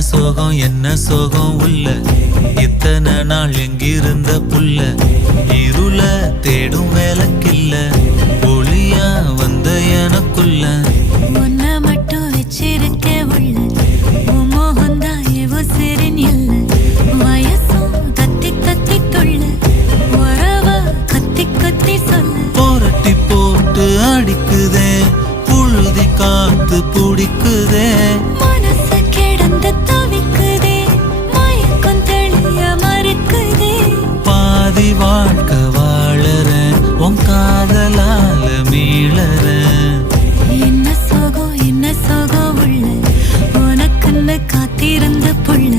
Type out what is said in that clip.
என்ன சோகம் உள்ள இத்தனை நாள் எங்கிருந்த புள்ள இருள தேடும் வேலைக்கில்ல ஒளியா வந்த எனக்குள்ள உன்னை மட்டும் வச்சிருக்க உள்ள உன் மோகந்தான் எவோ சிறின் இல்ல வயசும் தத்தி தத்தி தொள்ள உறவா கத்தி கத்தி சொல்ல போரட்டி போட்டு அடிக்குதே புழுதி காத்து பிடிக்குதே மனசு கிடந்து தவிக்குதே மயக்கம் தெளிய மறுக்குதே பாதி வாழ்க்கை வாழறேன் உன் காதலால மீளறேன் என்ன சோகம் உள்ள உனக்குன்னு காத்திருந்த புள்ள